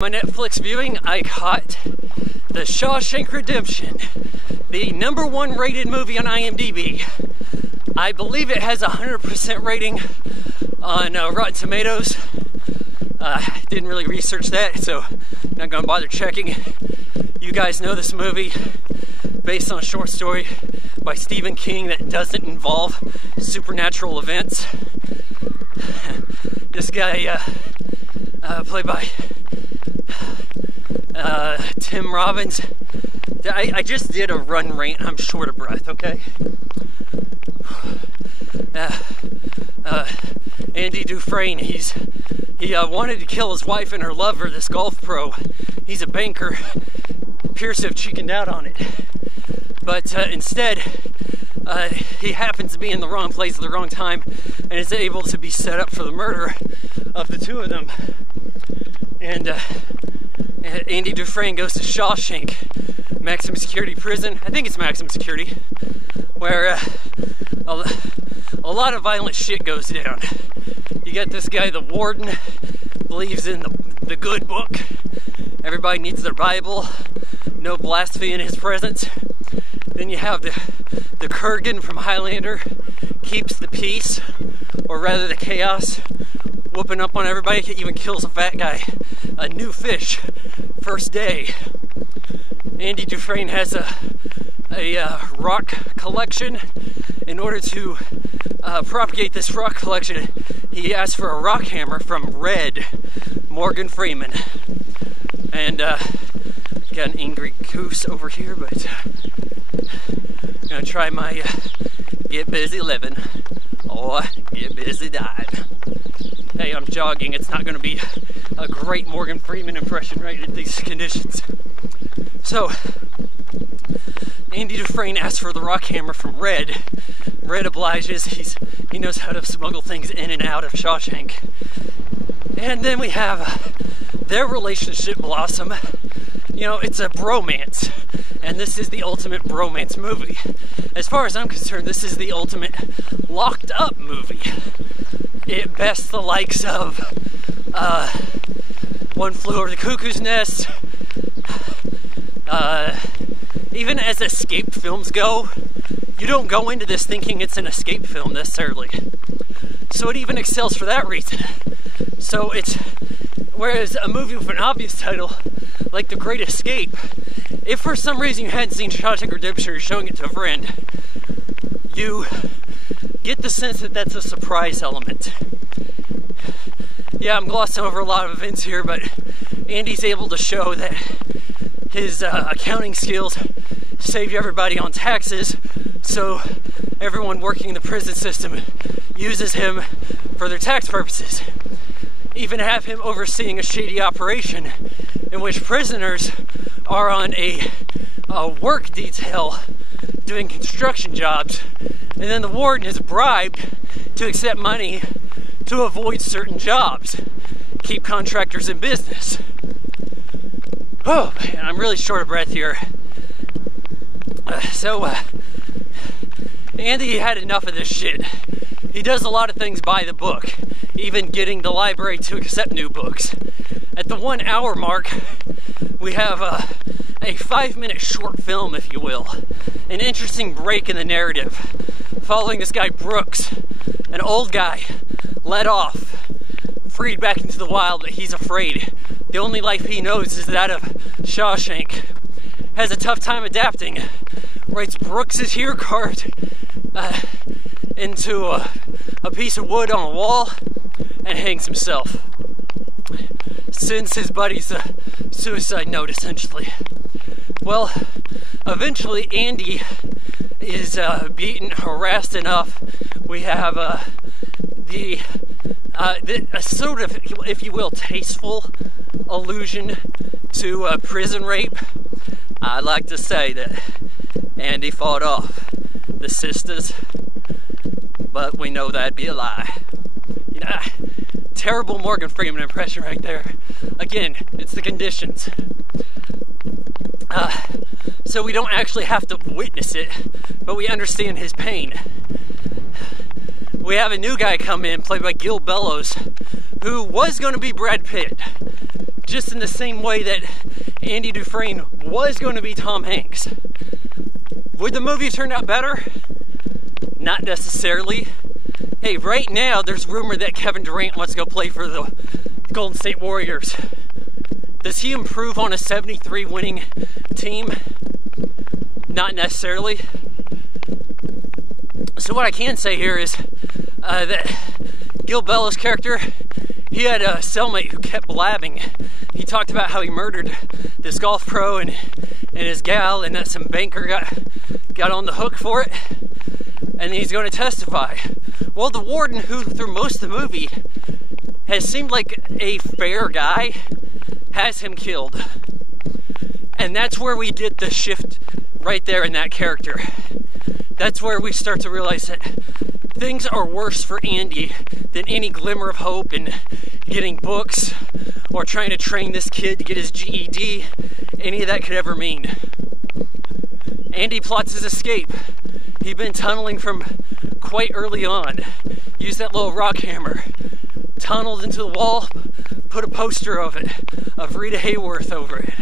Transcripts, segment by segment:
My Netflix viewing, I caught the Shawshank Redemption, the #1 rated movie on IMDb. I believe it has a 100% rating on Rotten Tomatoes. Didn't really research that, so not gonna bother checking. You guys know this movie, based on a short story by Stephen King that doesn't involve supernatural events. This guy, played by Tim Robbins. I just did a run rant. I'm short of breath, okay? Andy Dufresne, he wanted to kill his wife and her lover, this golf pro. He's a banker. Appears to have chickened out on it. But instead, he happens to be in the wrong place at the wrong time and is able to be set up for the murder of the two of them. And Andy Dufresne goes to Shawshank, maximum security prison. I think it's maximum security, where a lot of violent shit goes down. You got this guy, the warden, believes in the good book. Everybody needs their Bible. No blasphemy in his presence. Then you have the Kurgan from Highlander, keeps the peace, or rather the chaos, whooping up on everybody, even kills a fat guy. A new fish, first day. Andy Dufresne has a rock collection. In order to propagate this rock collection, he asked for a rock hammer from Red, Morgan Freeman. And got an angry goose over here, but I'm gonna try my get busy living or get busy dying. Hey, I'm jogging. It's not gonna be a great Morgan Freeman impression right at these conditions. So, Andy Dufresne asks for the rock hammer from Red. Red obliges. He knows how to smuggle things in and out of Shawshank. And then we have their relationship blossom. You know, it's a bromance, and this is the ultimate bromance movie. As far as I'm concerned, this is the ultimate locked up movie. It bests the likes of One Flew Over the Cuckoo's Nest. Even as escape films go, you don't go into this thinking it's an escape film necessarily. So it even excels for that reason. So whereas a movie with an obvious title, like The Great Escape, if for some reason you hadn't seen Shawshank Redemption or you're showing it to a friend, you get the sense that that's a surprise element. Yeah, I'm glossing over a lot of events here, but Andy's able to show that his accounting skills save everybody on taxes, so everyone working in the prison system uses him for their tax purposes. Even have him overseeing a shady operation in which prisoners are on a work detail doing construction jobs, and then the warden is bribed to accept money to avoid certain jobs, keep contractors in business. Oh man, I'm really short of breath here. Andy had enough of this shit. He does a lot of things by the book, even getting the library to accept new books. At the 1 hour mark, we have a 5-minute short film, if you will. An interesting break in the narrative, following this guy Brooks, an old guy, let off, freed back into the wild, but he's afraid. The only life he knows is that of Shawshank. Has a tough time adapting. Writes Brooks's here card into a piece of wood on a wall and hangs himself. Sends his buddies a suicide note, essentially. Well, eventually Andy is beaten, harassed enough. We have a sort of, if you will, tasteful allusion to prison rape. I'd like to say that Andy fought off the sisters, but we know that'd be a lie. You know, terrible Morgan Freeman impression right there. Again, it's the conditions. So we don't actually have to witness it, but we understand his pain. We have a new guy come in, played by Gil Bellows, who was going to be Brad Pitt. just in the same way that Andy Dufresne was going to be Tom Hanks. Would the movie turn out better? Not necessarily. Hey, right now there's rumor that Kevin Durant wants to go play for the Golden State Warriors. Does he improve on a 73 winning team? Not necessarily. So what I can say here is that Gil Bella's character, he had a cellmate who kept blabbing. He talked about how he murdered this golf pro and his gal, and that some banker got on the hook for it, and he's going to testify. Well, the warden, who through most of the movie has seemed like a fair guy, has him killed. And that's where we get the shift right there in that character. That's where we start to realize that things are worse for Andy than any glimmer of hope in getting books or trying to train this kid to get his GED, any of that could ever mean. Andy plots his escape. He'd been tunneling from quite early on. Used that little rock hammer, tunneled into the wall, put a poster of it, of Rita Hayworth over it.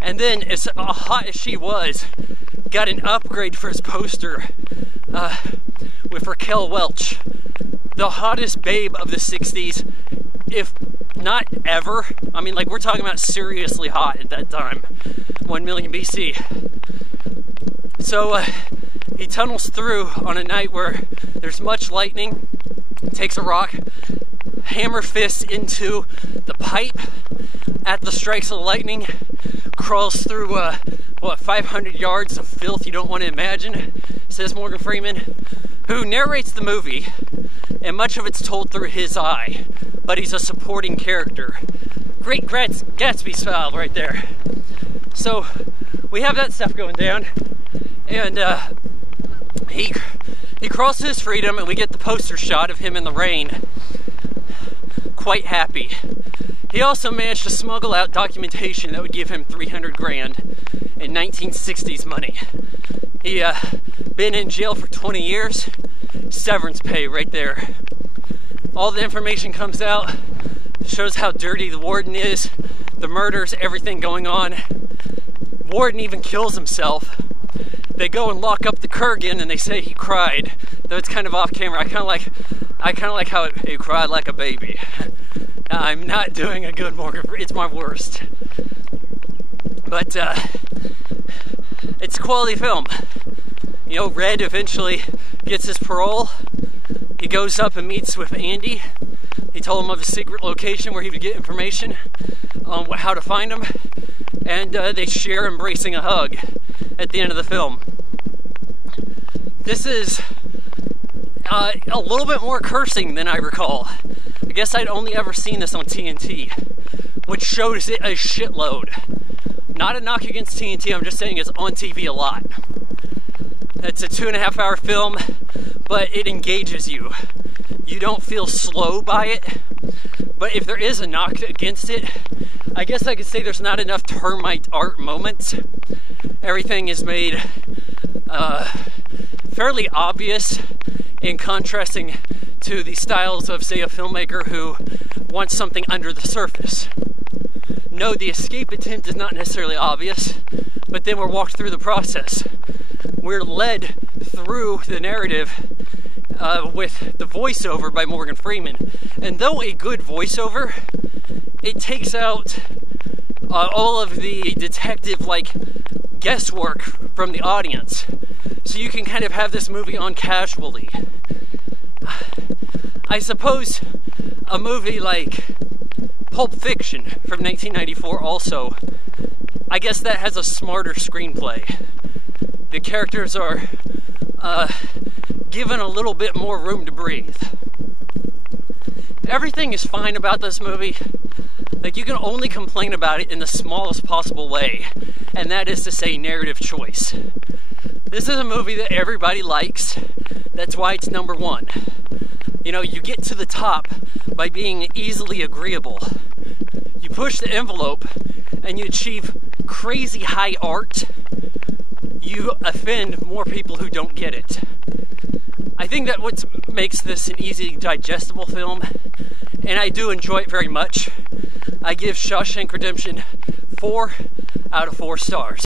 And then, as hot as she was, got an upgrade for his poster with Raquel Welch, the hottest babe of the 60s, if not ever. I mean, like, we're talking about seriously hot at that time, 1 million BC. So he tunnels through on a night where there's much lightning, takes a rock, hammer fists into the pipe at the strikes of the lightning, crawls through 500 yards of filth you don't want to imagine, says Morgan Freeman, who narrates the movie, and much of it's told through his eye, but he's a supporting character. Great Gatsby style right there. So we have that stuff going down, and he crawls to his freedom, and we get the poster shot of him in the rain, quite happy. He also managed to smuggle out documentation that would give him 300 grand in 1960s money. He been in jail for 20 years, severance pay right there. All the information comes out, shows how dirty the warden is, the murders, everything going on. Warden even kills himself. They go and lock up the Kurgan and they say he cried, though it's kind of off camera. I kind of like how he cried like a baby. I'm not doing a good Morgan. It's my worst. But it's a quality film. You know, Red eventually gets his parole. He goes up and meets with Andy. He told him of his secret location where he would get information on how to find him. And they share embracing a hug at the end of the film. This is a little bit more cursing than I recall. I guess I'd only ever seen this on TNT, which shows it a shitload. Not a knock against TNT, I'm just saying it's on TV a lot. It's a 2.5-hour film, but it engages you. You don't feel slow by it, but if there is a knock against it, I guess I could say there's not enough termite art moments. Everything is made fairly obvious in contrasting to the styles of, say, a filmmaker who wants something under the surface. No, the escape attempt is not necessarily obvious, but then we're walked through the process. We're led through the narrative with the voiceover by Morgan Freeman. And though a good voiceover, it takes out all of the detective-like guesswork from the audience. So you can kind of have this movie on casually. I suppose a movie like Pulp Fiction from 1994 also, I guess that has a smarter screenplay. The characters are given a little bit more room to breathe. Everything is fine about this movie. Like, you can only complain about it in the smallest possible way, and that is to say narrative choice. This is a movie that everybody likes. That's why it's number one. You know, you get to the top by being easily agreeable. You push the envelope and you achieve crazy high art. You offend more people who don't get it. I think that what makes this an easy digestible film, and I do enjoy it very much. I give Shawshank Redemption 4 out of 4 stars.